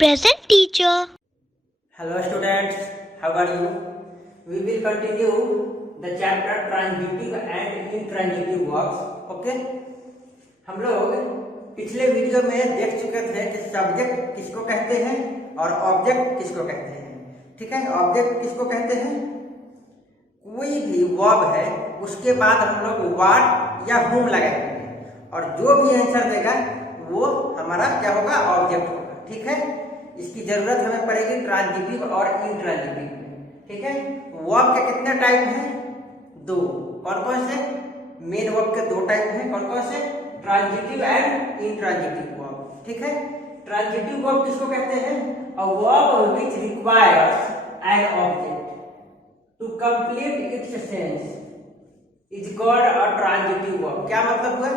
Present teacher. Hello students, how are you? We will continue the chapter transitive and intransitive verbs. Okay? हम लोग पिछले video में देख चुके थे कि सब्जेक्ट किसको कहते हैं और ऑब्जेक्ट किसको कहते हैं। ठीक है, ऑब्जेक्ट किसको कहते हैं? कोई भी वर्ब है उसके बाद हम लोग व्हाट या हुम लगाएंगे और जो भी आंसर देगा वो हमारा क्या होगा, ऑब्जेक्ट होगा। ठीक है, इसकी जरूरत हमें पड़ेगी ट्रांजिटिव और इंट्रांजिटिव में। ठीक है, वर्ब के कितने टाइप हैं? दो। कौन कौन से? मेन वर्ब के दो टाइप हैं। कौन कौन से? Transitive and intransitive verb. ठीक है, ट्रांजिटिव वर्ब किसको कहते हैं? A verb which requires an object to complete its sense is called a transitive verb. क्या मतलब हुआ?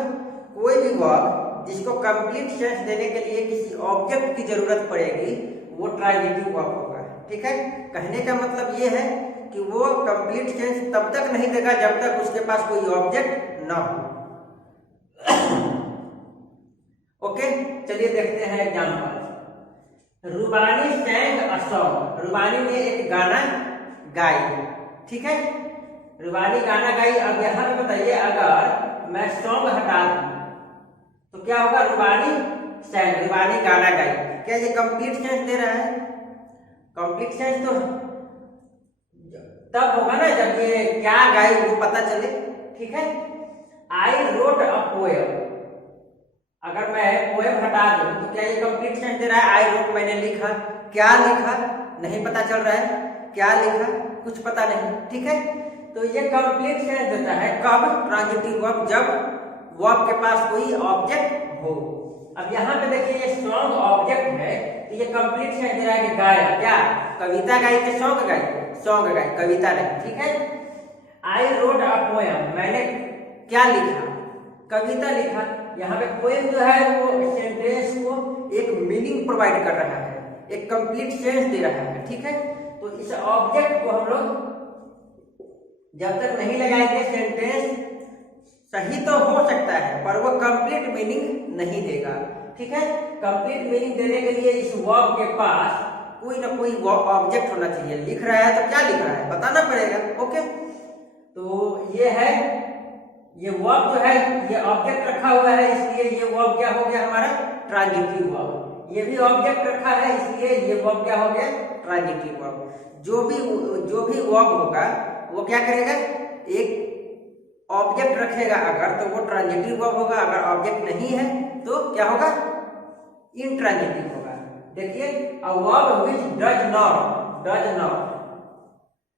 कोई भी वर्ब जिसको कंप्लीट सेंस देने के लिए किसी ऑब्जेक्ट की जरूरत पड़ेगी वो ट्रांजिटिव वर्ब होगा। ठीक है, कहने का मतलब ये है कि वो कंप्लीट सेंस तब तक नहीं देगा जब तक उसके पास कोई ऑब्जेक्ट ना हो। ओके, चलिए देखते हैं एग्जांपल। रूबानी सैंग a song. रूबानी ने एक गाना गाई। ठीक है, रूबानी गाना गाई। अब यहां पे बताइए, अगर मैं सॉन्ग हटा दूं तो क्या होगा? रूबानी सैंग, रूबानी गाना गाई। क्या ये कंप्लीट सेंस दे रहा है? कंप्लीट सेंस तो तब होगा ना जब ये क्या गाई वो पता चले। ठीक है, आई रोट अ पोएम। अगर मैं पोएम हटा दूं तो क्या ये कंप्लीट सेंस दे रहा है? आई रोट, मैंने लिखा। क्या लिखा नहीं पता चल रहा है, क्या लिखा कुछ पता नहीं। ठीक है, तो ये कंप्लीट सेंस देता है कब? ट्रांजिटिव वर्ब, जब वर्ब के पास कोई ऑब्जेक्ट हो। अब यहाँ पे देखिए, ये सॉन्ग ऑब्जेक्ट है तो ये कंप्लीट सेंस दे रहा है कि गाया। क्या? कविता गाई कि सॉन्ग गाई? सॉन्ग गाई, कविता नहीं। ठीक है, आई रोट अ पोएम, मैंने क्या लिखा? कविता लिखा। यहाँ पे पोएम जो है वो सेंटेंस को एक मीनिंग प्रोवाइड कर रहा है, एक कंप्लीट सेंस दे रहा है। ठीक है, तो इस ऑब्जेक्ट को हम लोग जब तक नहीं लगाएंगे सेंटेंस सही तो हो सकता है पर वो कंप्लीट मीनिंग नहीं देगा। ठीक है, कंप्लीट मीनिंग देने के लिए इस वर्ब के पास कोई ना कोई ऑब्जेक्ट होना चाहिए। लिख रहा है तो क्या लिख रहा है बताना पड़ेगा। ओके, तो ये है, ये वर्ब जो है ये ऑब्जेक्ट रखा हुआ है, इसलिए ये वर्ब क्या हो गया हमारा? Transitive verb. ये भी ऑब्जेक्ट रखा है इसलिए ये वर्ब क्या हो गया? Transitive verb. जो भी वर्ब होगा वो क्या करेगा? एक ऑब्जेक्ट रखेगा अगर तो वो ट्रांजिटिव वर्ब होगा, अगर ऑब्जेक्ट नहीं है तो क्या होगा? इंट्रांजिटिव होगा। देखिए, a verb which does not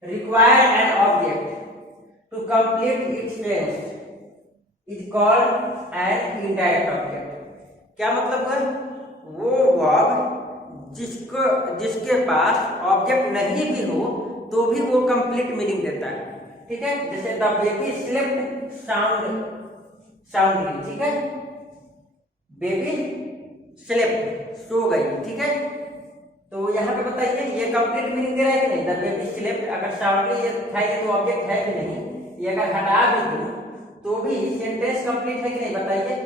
require an object to complete its sense is called an indirect object. क्या मतलब है? वो वर्ब जिसके पास ऑब्जेक्ट नहीं भी हो तो भी वो कंप्लीट मीनिंग देता है। ठीक है, जैसे द बेबी स्लेप्ट साउंडली। ठीक है, बेबी स्लेप्ट, सो गई। ठीक है, तो यहाँ पे बताइए ये कंप्लीट मीनिंग दे रहा है कि नहीं? द बेबी स्लेप्ट, अगर साउंडली ये था, ये तो ऑब्जेक्ट है कि नहीं? ये अगर हटा भी दूं तो भी सेंटेंस कंप्लीट है कि नहीं बताइए?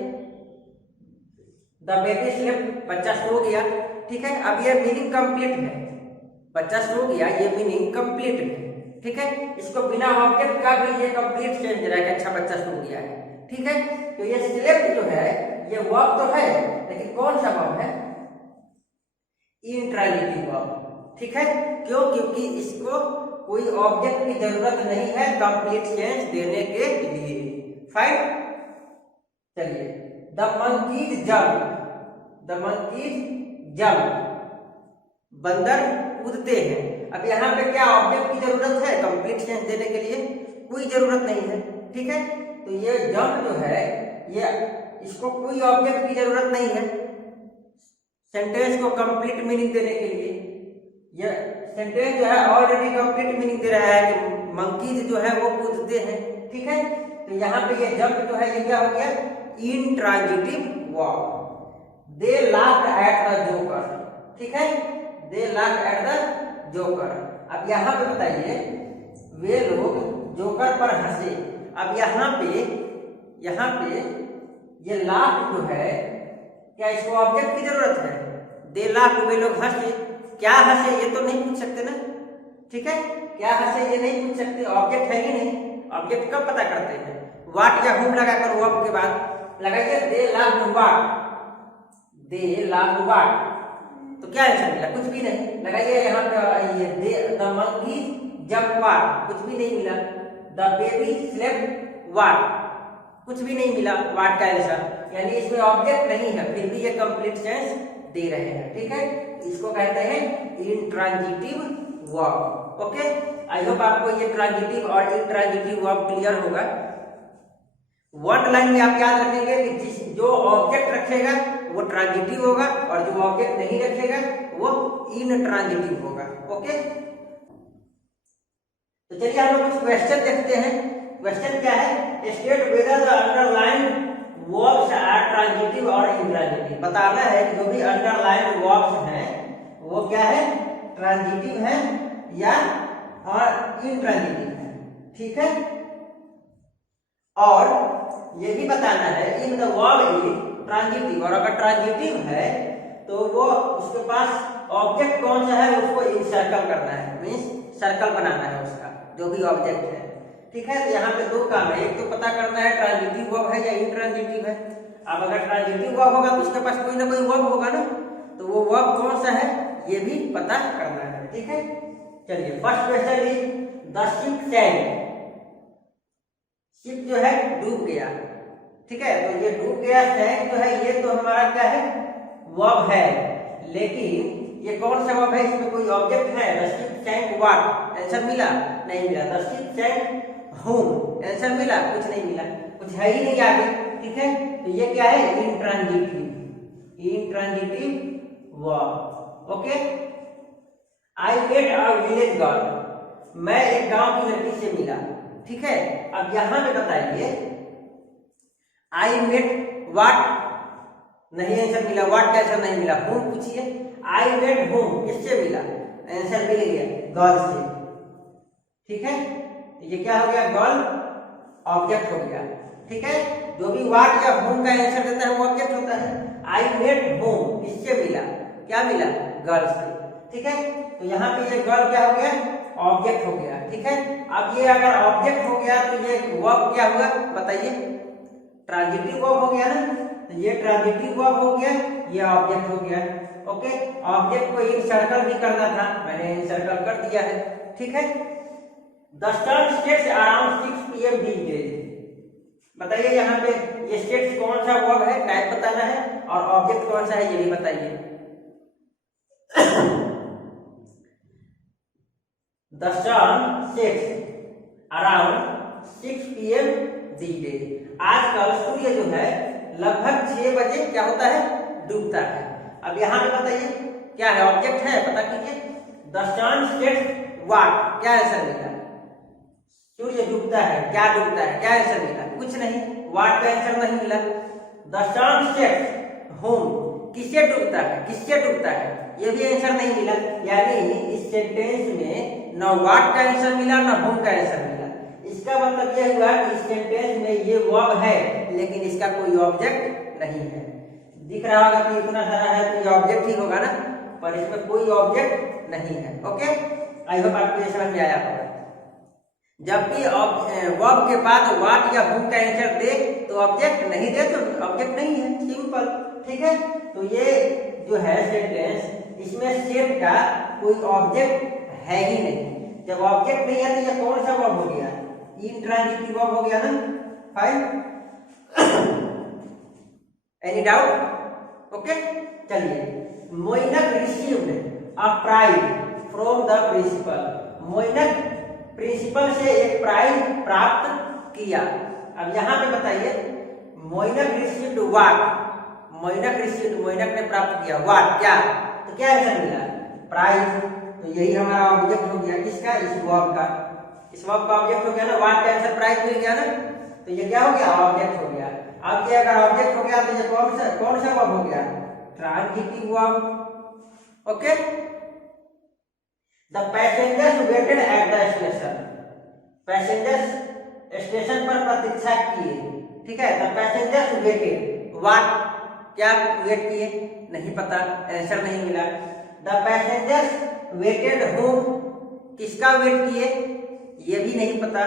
द बेबी स्लेप्ट, बच्चा सो गया। ठीक है, अब ये मीनिंग कंप्लीट है, बच्चा सो गया, ये मीनिंग कंप्लीट है। ठीक है, इसको बिना ऑब्जेक्ट का भी ये कंप्लीट सेंस दे रहा है कि अच्छा बच्चा सो गया है। ठीक है, तो ये स्लेप्ट जो है ये वर्ब तो है लेकिन कौन सा वर्ब है? Intransitive verb. ठीक है, क्यों? क्योंकि इसको कोई ऑब्जेक्ट की जरूरत नहीं है कंप्लीट सेंस देने के लिए। फाइन, चलिए। द मंकीज जंप, बंदर कूदते हैं। अब यहाँ पे क्या ऑब्जेक्ट की जरूरत है कंप्लीट सेंस देने के लिए? कोई जरूरत नहीं है। ठीक है, तो ये जंप जो है ये इसको कोई ऑब्जेक्ट की जरूरत नहीं है सेंटेंस को कंप्लीट मीनिंग देने के लिए। ये सेंटेंस जो है ऑलरेडी कंप्लीट मीनिंग दे रहा है कि मंकीज जो है वो कूदते हैं। ठीक है, तो यहाँ पे ये जंप जो है ये क्या हो गया? Intransitive verb. They laughed at the joker. ठीक है, दे लाफ्ड एट द जोकर। अब यहाँ पे बताइए, वे लोग जोकर पर हंसे। अब यहाँ पे ये लाफ्ड जो है क्या इसको ऑब्जेक्ट की जरूरत है? दे लाख वे लोग हंसे। क्या हंसे ये तो नहीं पूछ सकते ना, ठीक है, क्या हंसे ये नहीं पूछ सकते, ऑब्जेक्ट है ही नहीं। ऑब्जेक्ट कब पता करते हैं, वाट या हुम लगाकर वर्ब के बाद लगाइए दे लाख वाट, दे लाख वाट, तो क्या आंसर मिला, कुछ भी नहीं। लगाइए यहाँ पे ये दे द मंकी जंप वाट, कुछ भी नहीं मिला। द बेबी स्लेप्ट वाट, कुछ भी नहीं मिला वाट का आंसर, यानी इसमें ऑब्जेक्ट नहीं है, फिर भी ये कंप्लीट सेंस दे रहे हैं, ठीक है। इसको कहते हैं intransitive verb. Okay, I hope आपको ये ट्रांजिटिव और इंट्रांजिटिव वर्ब क्लियर होगा। वन लाइन में आप याद रखेंगे कि जो ऑब्जेक्ट रखेगा वो ट्रांजिटिव होगा और जो ऑब्जेक्ट नहीं रखेगा वो इनट्रांजिटिव होगा। ओके, तो चलिए हम लोग कुछ क्वेश्चन देखते हैं। क्वेश्चन क्या है, state whether the underline verbs are transitive और इंट्रांजिटिव। बताना है कि जो भी अंडरलाइन वर्ब्स हैं वो क्या है, ट्रांजिटिव है या और इंट्रांजिटिव है, ठीक है। और ये भी बताना है in the verb is transitive, और अगर ट्रांजिटिव है तो वो उसके पास ऑब्जेक्ट कौन सा है उसको इंसर्कल करना है, मीन्स सर्कल बनाना है उसका जो भी ऑब्जेक्ट है, ठीक है। तो यहाँ पे दो काम है, एक तो पता करना है ट्रांजिटिव वर्ब है या इंट्रांजिटिव है। अब अगर ट्रांजिटिव वर्ब होगा तो उसके पास कोई ना कोई वर्ब होगा ना, तो वो वर्ब कौन सा है ये भी पता करना है, ठीक है। चलिए first question is the ship sank, ship जो है डूब गया, ठीक है। तो ये डूब गया, सैंक जो है ये तो हमारा क्या है, वर्ब है, लेकिन ये कौन सा वर्ब है, इसमें कोई ऑब्जेक्ट है। द शिप सैंक व्हाट, आंसर मिला, नहीं मिला। द शिप सैंक होम, आंसर मिला, कुछ नहीं मिला, कुछ है ही नहीं आगे, ठीक है। तो ये क्या है, intransitive, intransitive verb. Okay, I met a village girl, मैं एक गांव की लड़की से मिला, ठीक है। अब यहां पे बताइए आई मेट व्हाट, नहीं आंसर मिला, व्हाट का आंसर नहीं मिला। होम पूछिए, आई मेट होम किससे मिला, आंसर मिल गया गर्ल से, ठीक है। ये क्या हो गया, गर्ल ऑब्जेक्ट हो गया, ठीक है। जो भी व्हाट या होम का आंसर देता है वो ऑब्जेक्ट होता है। आई मेट होम किससे मिला, क्या मिला, गर्ल से, ठीक है। तो यहाँ पे ये गर्ल क्या हो गया, ऑब्जेक्ट हो गया, ठीक है। अब ये अगर ऑब्जेक्ट हो गया तो ये वर्ब क्या हुआ बताइए, ट्रांजिटिव वर्ब हो गया ना, तो ये ट्रांजिटिव वर्ब हो गया, ये ऑब्जेक्ट हो गया। ओके, ऑब्जेक्ट को इंसर्कल भी करना था, मैंने इंसर्कल कर दिया है, ठीक है। The sun sets around 6 PM these days, बताइए यहाँ पे ये स्टेट्स कौन सा वर्ब है, टाइप बताना है, और ऑब्जेक्ट कौन सा है ये भी बताइए। The sun sets around 6 PM these days, आजकल सूर्य जो है लगभग 6 बजे क्या होता है, डूबता है। अब यहाँ पे बताइए क्या है, ऑब्जेक्ट है, पता कीजिए। द सन सेट्स व्हाट, क्या आंसर मिला, सूर्य डूबता है, क्या डूबता है, क्या आंसर मिला, कुछ नहीं, व्हाट का आंसर नहीं मिला। द सन सेट्स होम, किससे डूबता है, किससे डूबता है, ये भी आंसर नहीं मिला। यानी इस सेंटेंस में न व्हाट का आंसर मिला न होम का आंसर मिला। इसका मतलब यह हुआ कि इस सेंटेंस में ये वर्ब है लेकिन इसका कोई ऑब्जेक्ट नहीं है। दिख रहा होगा कि इतना सारा है तो ये ऑब्जेक्ट ही होगा ना, पर इसमें कोई ऑब्जेक्ट नहीं है। ओके, आई होप आपको ये समझ में आया होगा। जब भी वर्ब के बाद व्हाट या हुम का आंसर दे तो ऑब्जेक्ट, नहीं दे तो ऑब्जेक्ट नहीं है, सिंपल, ठीक है। तो ये जो है सेंटेंस, इसमें सेट का कोई ऑब्जेक्ट है ही नहीं। जब ऑब्जेक्ट नहीं है तो ये कौन सा वर्ब हो गया, इंट्रांजिटिव वर्ब हो गया ना। Fine, any doubt? ओके, चलिए। Moinak received a prize from the principal, Moinak principal से एक प्राइज प्राप्त किया। अब यहाँ पे बताइए Moinak received what, Moinak received, Moinak ने प्राप्त किया, व्हाट क्या, तो क्या आंसर मिला, प्राइज। तो यही हमारा ऑब्जेक्ट हो गया, किसका, इस वर्ब का, इस वर्ब का ऑब्जेक्ट हो गया ना, व्हाट का आंसर प्राइज मिल गया ना, तो ये क्या हो गया, ऑब्जेक्ट हो गया। अब ये अगर ऑब्जेक्ट हो गया तो ये कौन सा वर्ब हो गया, transitive verb. Okay, the passengers waited at the station, passengers station पर प्रतीक्षा किए, ठीक है। द पैसेंजर्स वेटेड व्हाट, क्या वेट किए, नहीं पता, आंसर नहीं मिला। द पैसेंजर्स वेटेड होम, किसका वेट किए, ये भी नहीं पता।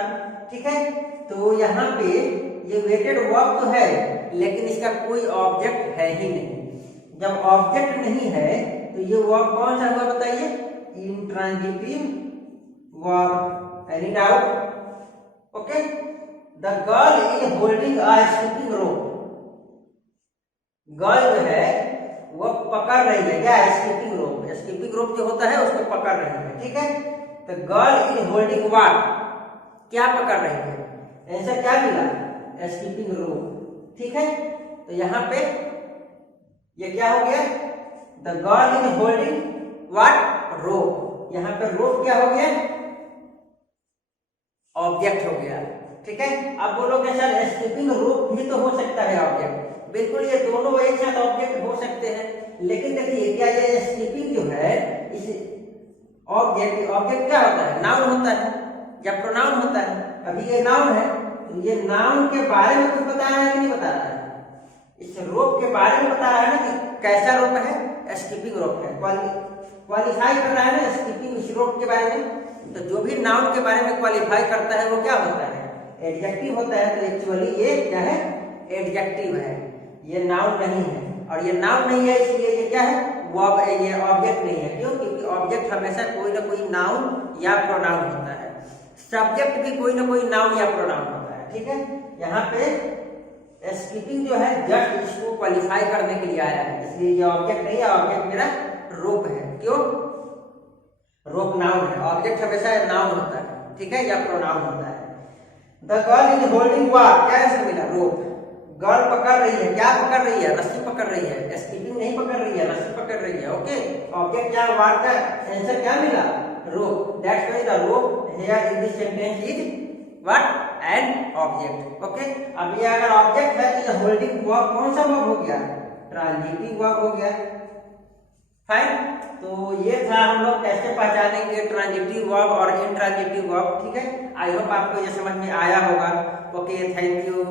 ठीक है, तो यहाँ पे ये वेटेड वर्ब तो है लेकिन इसका कोई ऑब्जेक्ट है ही नहीं। जब ऑब्जेक्ट नहीं है तो ये वर्ब कौन सा हुआ बताइए, intransitive verb. Any doubt? Okay, the girl is holding a skipping rope, girl जो है वो पकड़ रही है क्या, स्कीपिंग रोप। स्कीपिंग रोप जो होता है उसको पकड़ रही है। ठीक है, तो गर्ल इज होल्डिंग व्हाट, क्या पकड़ रही है, आंसर क्या मिला, स्कीपिंग रोप। ठीक है, तो यहाँ पे ये क्या हो गया, the girl is holding what, rope. यहाँ पे रोप क्या हो गया, ऑब्जेक्ट हो गया। ठीक है, अब बोलोगे सर स्कीपिंग रोप भी तो हो सकता है ऑब्जेक्ट। बिल्कुल, ये दोनों एक साथ ऑब्जेक्ट हो सकते हैं, लेकिन देखिए क्या ये स्कीपिंग जो है इस ऑब्जेक्ट क्या होता है, नाउन होता है या प्रोनाउन होता है। अभी ये नाउन है तो ये नाउन के बारे में कुछ बता रहा है कि नहीं बता रहा है, इस रोप के बारे में बता रहा है ना कि कैसा रोप है, स्कीपिंग रोप है। क्वालिफाई कर रहा है ना स्कीपिंग इस रोप के बारे में। तो जो भी नाउन के बारे में क्वालिफाई करता है वो क्या होता है, एडजेक्टिव होता है। तो एक्चुअली ये क्या है, एडजेक्टिव है, ये नाउन नहीं है। और ये नाउन नहीं है इसलिए ये क्या है, ये ऑब्जेक्ट नहीं है। क्यों, क्योंकि ऑब्जेक्ट हमेशा कोई ना कोई नाउन या प्रोनाउन होता है, सब्जेक्ट भी कोई ना कोई नाउन या प्रोनाउन होता है। ठीक है, यहाँ पे स्कीपिंग जो है जस्ट इसको क्वालिफाई करने के लिए आया है, इसलिए ये ऑब्जेक्ट नहीं है, ऑब्जेक्ट मेरा रोप है। क्यों, रोप नाउन है, ऑब्जेक्ट हमेशा नाउन होता है। ठीक है, या प्रोनाउन होता है। The girl is holding what, क्या आंसर मिला, रोप। गर्ल पकड़ रही है, क्या पकड़ रही है, रस्सी पकड़ रही है, स्कीपिंग नहीं पकड़ रही है, रस्सी पकड़ रही है। ओके, ऑब्जेक्ट क्या, व्हाट का आंसर क्या मिला, rope. That's why the rope here in this sentence is what, an object. Okay, अब ये अगर ऑब्जेक्ट है तो ये होल्डिंग वर्ब कौन सा वर्ब हो गया, ट्रांजिटिव वर्ब हो गया। फाइन, तो ये था हम लोग कैसे पहचानेंगे ट्रांजिटिव वर्ब और इंट्रांजिटिव वर्ब। ठीक है, आई होप आपको ये समझ में आया होगा। Okay, thank you.